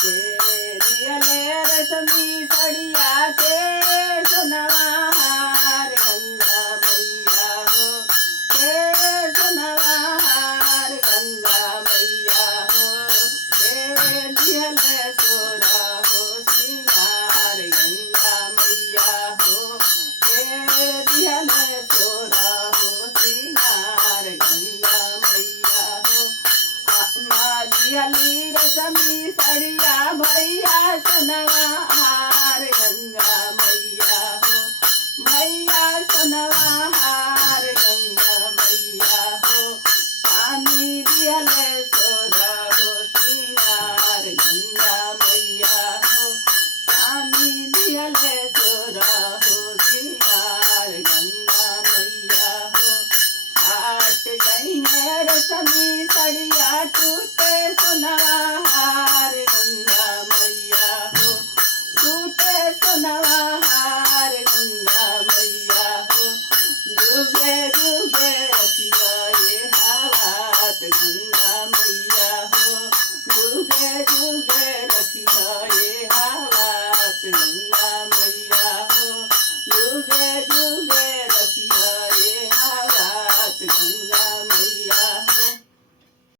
के दियले रश्मि सड़िया के सोनवा हार गंगा मैया हो के सोनवा हार गंगा मैया हो के दियले सोरा हो सिंगार गंगा मैया हो के दियले सोरा हो सिंगार गंगा मैया हो दियली रश्मि सड़िया भैया सोनवा हार गंगा मैया हो मैया सोनवा हार गंगा मैया हो स्वामी दियले सोरा हो सिंगार गंगा मैया हो स्वामी दियले सोरा हो सिंगार गंगा मैया हो काट जाइए रश्मि सड़िया टूटे सोनवा हार गंगा मैया हो टूटे सोनवा हार गंगा मैया हो जुगे जुगे रखिया ये हालात गंगा मैया हो जुगे जुगे रखिया ये हालात गंगा मैया हो जुगे जुगे